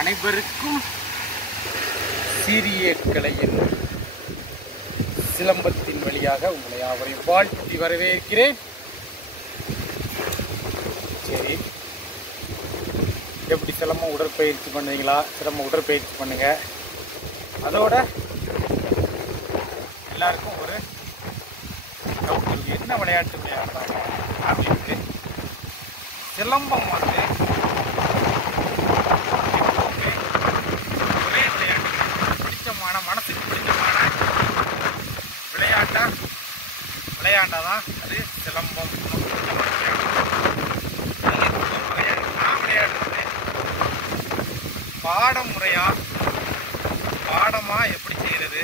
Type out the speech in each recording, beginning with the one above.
அனைவருக்கும் சீரிய கலையின் சிலம்பத்தின் வழியாக உங்களை யாவரையும் வாழ்த்தி வரவேற்கிறேன். சரி, எப்படி சிலம்பம் உடற்பயிற்சி பண்ணுவீங்களா? சிலம்பம் உடற்பயிற்சி பண்ணுங்க. அதோட எல்லாருக்கும் ஒரு என்ன விளையாட்டு விளையாடுறாங்க அப்படின்ட்டு, சிலம்பம் வந்து ஒரே விளையாட்டு, பிடிச்சமான மனசுக்கு பிடிச்சமான விளையாண்டாதான் அது சிலம்பம். நான் விளையாடுறது பாடமா எப்படி செய்யறது,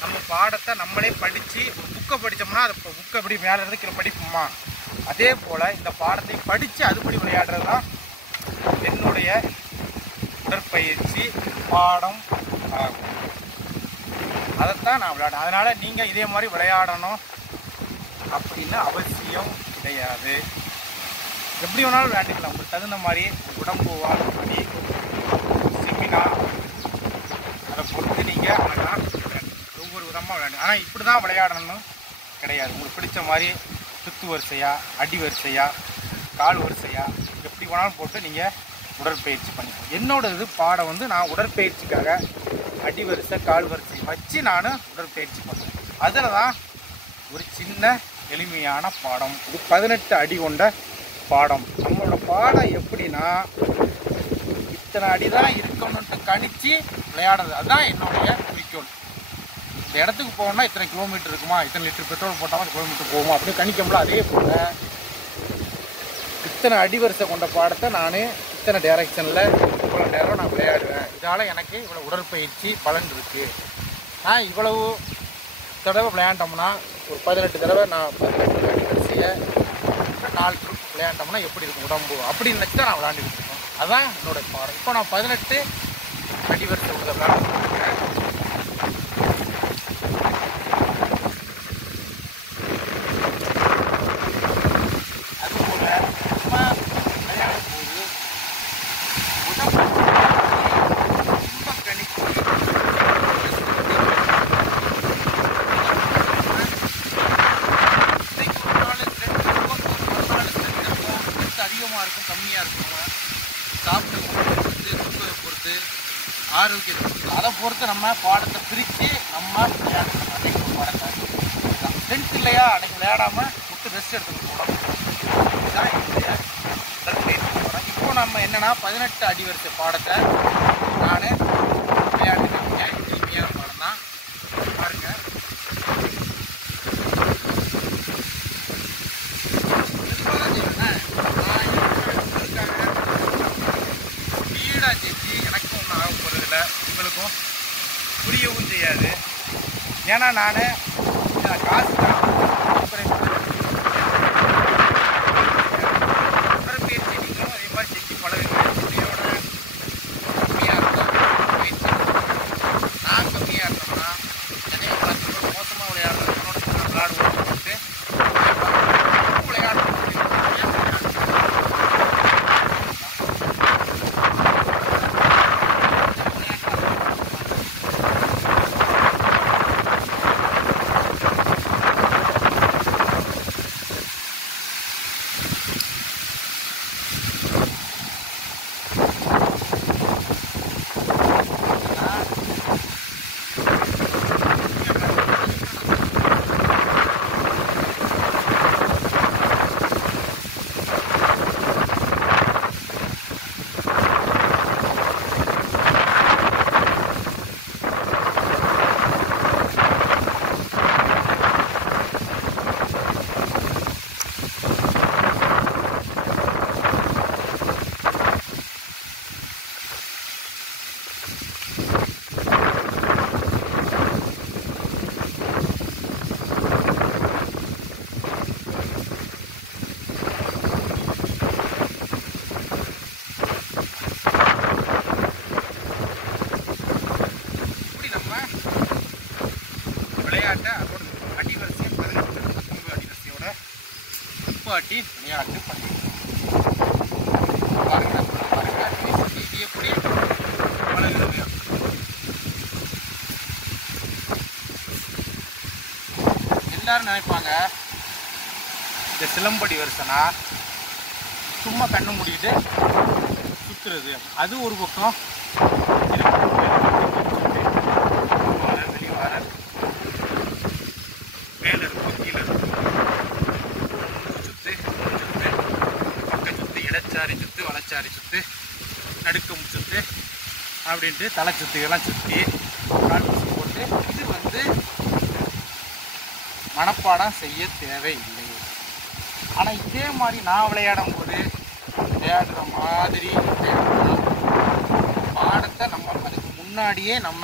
நம்ம பாடத்தை நம்மளே படித்து புக்கை படித்தோம்னா அது புக்கை எப்படி மேலே இருந்து கீழே படிப்போமா, அதே போல் இந்த பாடத்தை படித்து அதுபடி விளையாடுறது தான் என்னுடைய உடற்பயிற்சி பாடம் ஆகும். அதைத்தான் நான் விளையாடுறேன். அதனால் நீங்கள் இதே மாதிரி விளையாடணும் அப்படின்னு அவசியம் கிடையாது. எப்படி வேணாலும் விளையாண்டுக்கலாம். உங்களுக்கு தகுந்த மாதிரி உடம்பு வாழ்க்கை செமினா அதை பொறுத்து நீங்கள் ஒவ்வொரு விதமாக விளையாடு. ஆனால் இப்படி தான் விளையாடணும் கிடையாது. உங்களுக்கு பிடிச்ச மாதிரி சுத்து வரிசையா, அடி வரிசையா, கால் வரிசையா, எப்படி வேணாலும் போட்டு நீங்கள் உடற்பயிற்சி பண்ணிக்கணும். என்னோட இது பாடம் வந்து நான் உடற்பயிற்சிக்காக அடி வரிசை கால் வரிசை வச்சு நான் உடற்பயிற்சி பண்ணுவேன். அதில் தான் ஒரு சின்ன எளிமையான பாடம். இது 18 அடி கொண்ட பாடம். நம்மளோட பாடம் எப்படின்னா, இத்தனை அடி தான் இருக்கணும்ட்டு கணிச்சு விளையாடுறது. அதுதான் என்னுடைய குறிக்கோள். இந்த இடத்துக்கு போகணும்னா இத்தனை கிலோமீட்டர் இருக்குமா, இத்தனை லிட்டர் பெட்ரோல் போட்டால் கிலோமீட்டர் போகுமா அப்படின்னு கணிக்கோம்ல. அதே போல் இத்தனை அடி வரிசை கொண்ட பாடத்தை நான் இத்தனை டைரக்ஷனில் இவ்வளோ நேரம் நான் விளையாடுவேன். இதனால் எனக்கு இவ்வளோ உடற்பயிற்சி பலன் இருக்குது. நான் இவ்வளவு தடவை விளையாண்டோம்னா, ஒரு 18 தடவை நான் 18 அடி வரிசையை 4 ட்ரிப் விளையாண்டோம்னா எப்படி இருக்கும் உடம்பு அப்படின்னு நினச்சி தான் நான் விளையாண்டுக்கிட்டு இருக்கேன். அதுதான் என்னோட பாடம். இப்போ நான் 18 அடி வரிசை விளையாடுறேன். அதிகமாக இருக்கும் கம்மியாக இருக்கும், சாப்பிட்டு தூக்கத்தை பொறுத்து, ஆரோக்கியத்தை பொறுத்து, அதை பொறுத்து நம்ம பாடத்தை பிரித்து நம்ம விளையாடணும். அன்றைக்கி ஒரு பாடத்தை ஸ்ட்ரென்த் இல்லையா, அன்றைக்கி விளையாடாமல் விட்டு ரெஸ்ட் எடுத்துக்கணும். இதுதான் என்னுடைய உடற்பயிற்சி பாடம். இப்போ நம்ம என்னென்னா 18 அடி வரிசை பாடத்தை நான் விளையாடுறேன். எளிமையான பாடம் தான் பாருங்கள். எனக்கும் ஒன்றும் ஆக போகிறதில்ல, உங்களுக்கும் புரியவும் செய்யாது. ஏன்னா நான் காசு தான் உடற்பயிற்சி நீங்களும் அதே மாதிரி செஞ்சு பழகுங்க. துணியோட கம்மியாக இருக்கும் பயிற்சி. நான் கம்மியாக இருந்தோம்னா என்னைய பார்த்து மோசமாக விளையாடுறோம் விளையாடுவோம் சொல்லிட்டு விளையாடுறோம். விளையாட்டை அதோட அடிவரிசை 18 அடிவரிசையோட நிப்பாட்டி விளையாட்டு பண்ணி பாருங்க. அது எப்படி பழகுறது. எல்லாரும் நினைப்பாங்க இந்த சிலம்படி வருஷனா சும்மா கண்ணு மூடிட்டு சுற்றுறது. அது ஒரு பக்கம் வெளிவார மேலே இருக்கும் கீழே இருக்கும் சுற்று சுற்று பக்க சுற்று இடச்சாரி சுற்று வளச்சாரி சுற்று நடுக்கம் சுற்று அப்படின்ட்டு தலை சுற்றுகள்லாம் சுற்றி கால் போட்டு இது வந்து மனப்பாடம் செய்ய தேவையில்லை. ஆனால் இதே மாதிரி நான் விளையாடும் போது விளையாடுற மாதிரி பாடத்தை நம்ம அதுக்கு முன்னாடியே நம்ம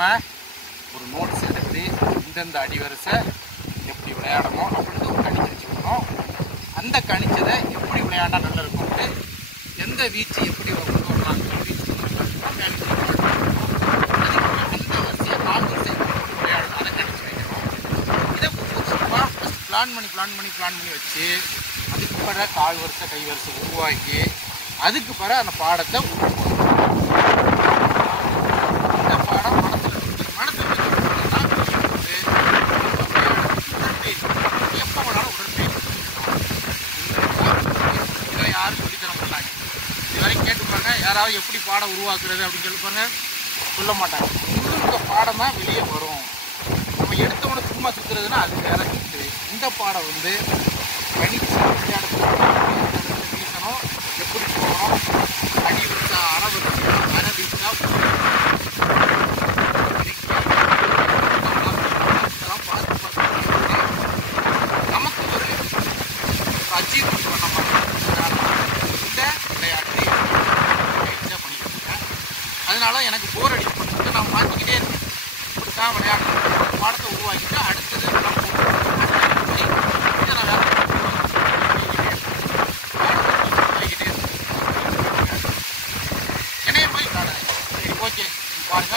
ஒரு நோட்ஸ் எடுத்து இந்தந்த அடிவரிசை எப்படி விளையாடணும் அப்படின்ட்டு ஒரு கணிச்சு வச்சுக்கணும். அந்த கணிச்சதை எப்படி விளையாண்டா நல்லா இருக்கும்ட்டு எந்த வீச்சு எப்படி கொண்டு வரலாம் வீச்சு அந்த வரிசையை கால் வரிசை விளையாடணும். அதை கணிச்சு வைக்கணும். இதை புதுசாக பிளான் பண்ணி வச்சு அதுக்கு பிறகு கால் வரிசை கை வரிசை உருவாக்கி அதுக்கு பிறகு அந்த பாடத்தை இந்த பாடம் மனத்தில் எப்போ வேணாலும் உடற்பயிற்சி இதை யாரும் சொல்லித்தர மாட்டாங்க. இதுவரைக்கும் கேட்டுப்பாங்க யாராவது எப்படி பாடம் உருவாக்குறது அப்படின்னு சொல்லிப்பாங்க, சொல்ல மாட்டாங்க. இந்த பாடம் தான் வெளியே வரும். நம்ம எடுத்தவனை சும்மா சுற்றுறதுன்னா அது வேற சுற்று. இந்த பாடம் வந்து கணிச்சு வீசணும், எப்படி போகணும், அடி வச்சா அரை வச்சா அரை வீச்சா இதெல்லாம் பார்த்து நமக்கு ஒரு அச்சீவ்மெண்ட் பண்ண மாதிரி இந்த விளையாட்டு பயிற்சியாக பண்ணிக்கிட்டு. அதனால எனக்கு போர் அடிக்கப்பட்டு நான் மாற்றிக்கிட்டே இருக்கேன். இப்படி தான் விளையாட்டு பாடத்தை உருவாக்கிட்டு அடுத்தது ஓகே பாருங்க.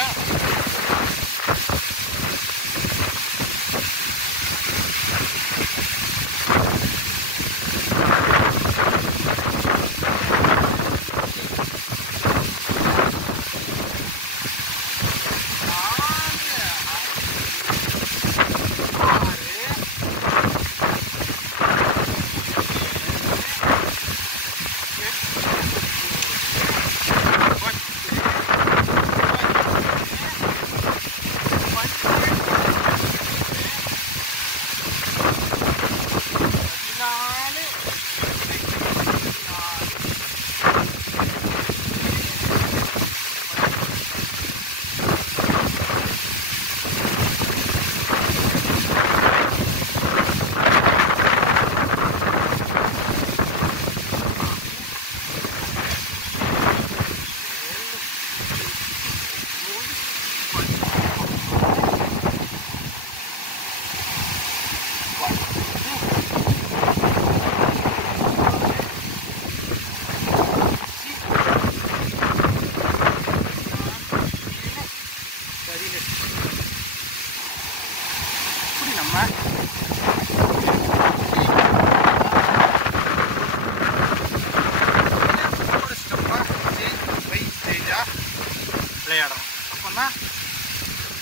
விளையாடணும். அப்போ தான்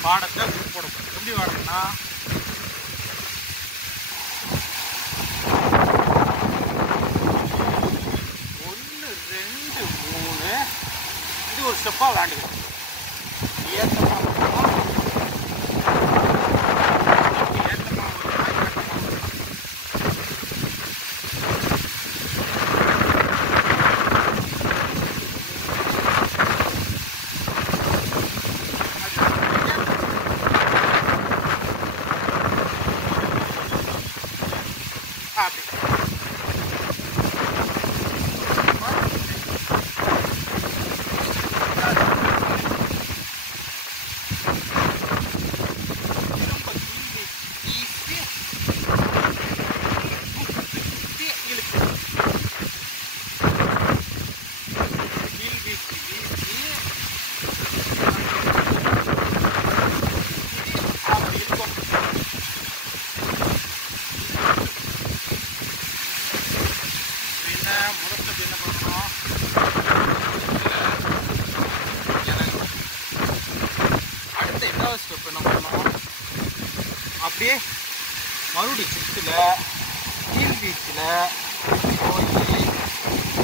பாடத்தை உட்படும். எப்படி வாடணும்னா ஒன்று ரெண்டு மூணு இது ஒரு ஸ்டெப்பாக விளையாண்டுக்கணும். ஏற்றமாக அப்படியே மறுபடி சுற்றுல கீழ் பீச்சில் போய்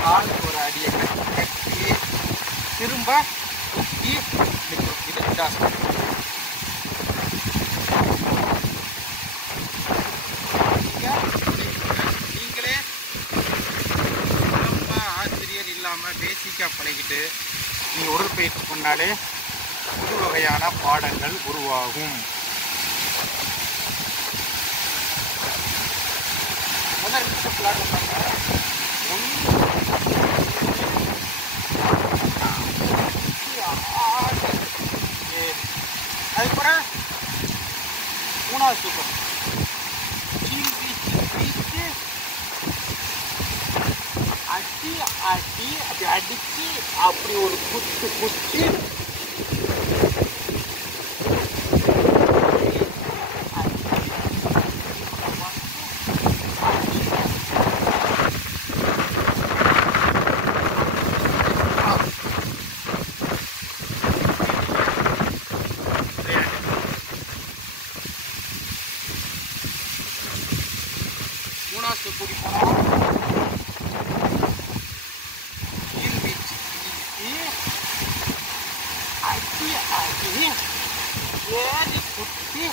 காலுக்கு ஒரு அடியை கட்டி திரும்ப சுற்றி நிற்கும். இது விடாசம். நீங்களே ரொம்ப ஆசிரியர் இல்லாமல் பேசிக்காக பழகிட்டு நீங்கள் உடற்பயிற்சி பண்ணாலே புது வகையான பாடங்கள் உருவாகும். அதுக்கப்புறம் மூணாவது சூப்பர் அடி அடி அப்படி அடிச்சு அப்படி ஒரு குத்து குத்தி மூணாவது கூடி போனோம். அடி அடி ஏறி குத்தி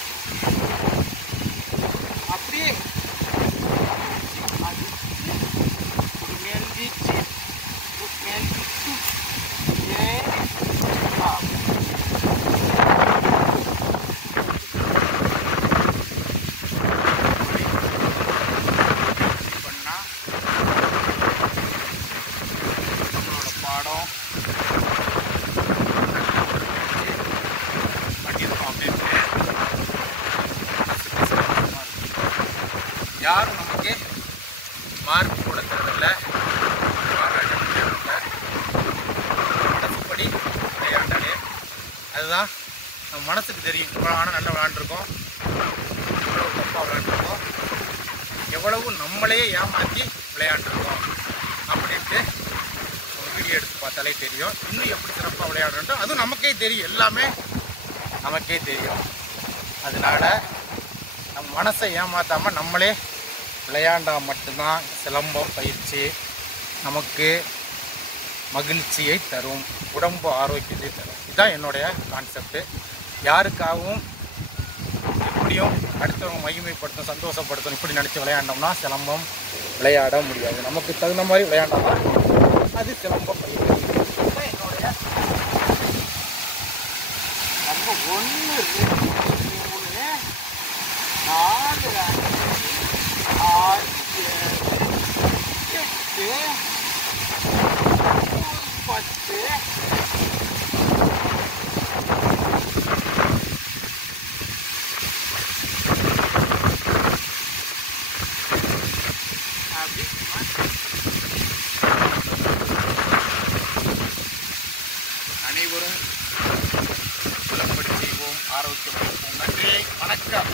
அப்படியே மேல் வீச்சு ஏறி யாரும் நமக்கு மார்க் கொடுக்கறதில்ல, மனசுப்படி விளையாண்டாலே அதுதான் நம்ம மனசுக்கு தெரியும். இவ்வளோ ஆனால் நல்லா விளையாண்டுருக்கோம், இவ்வளோ தப்பாக விளையாண்டுருக்கோம், எவ்வளவு நம்மளையே ஏமாற்றி விளையாண்டுருக்கோம் அப்படின்ட்டு ஒரு வீடியோ எடுத்து பார்த்தாலே தெரியும். இன்னும் எப்படி சிறப்பாக விளையாடுறோம் அதுவும் நமக்கே தெரியும், எல்லாமே நமக்கே தெரியும். அதனால நம்ம மனசை ஏமாற்றாமல் நம்மளே விளையாண்டால் மட்டும்தான் சிலம்பம் பயிற்சி நமக்கு மகிழ்ச்சியை தரும், உடம்பு ஆரோக்கியத்தை தரும். இதுதான் என்னுடைய கான்செப்டு. யாருக்காகவும் எப்படியும் அடுத்தவங்க மகிமைப்படுத்தும், சந்தோஷப்படுத்தும் இப்படி நினச்சி விளையாண்டோம்னா சிலம்பம் விளையாட முடியாது. நமக்கு தகுந்த மாதிரி விளையாண்டோம்னா அது சிலம்பம் பயிற்சி. இதுதான் என்னுடைய நம்ம 1 2 3 4 6 7 8 10 அப்படி அனைவரும் சிலம்படி செய்வோம், ஆரோக்கியம். நன்றி, வணக்கம்.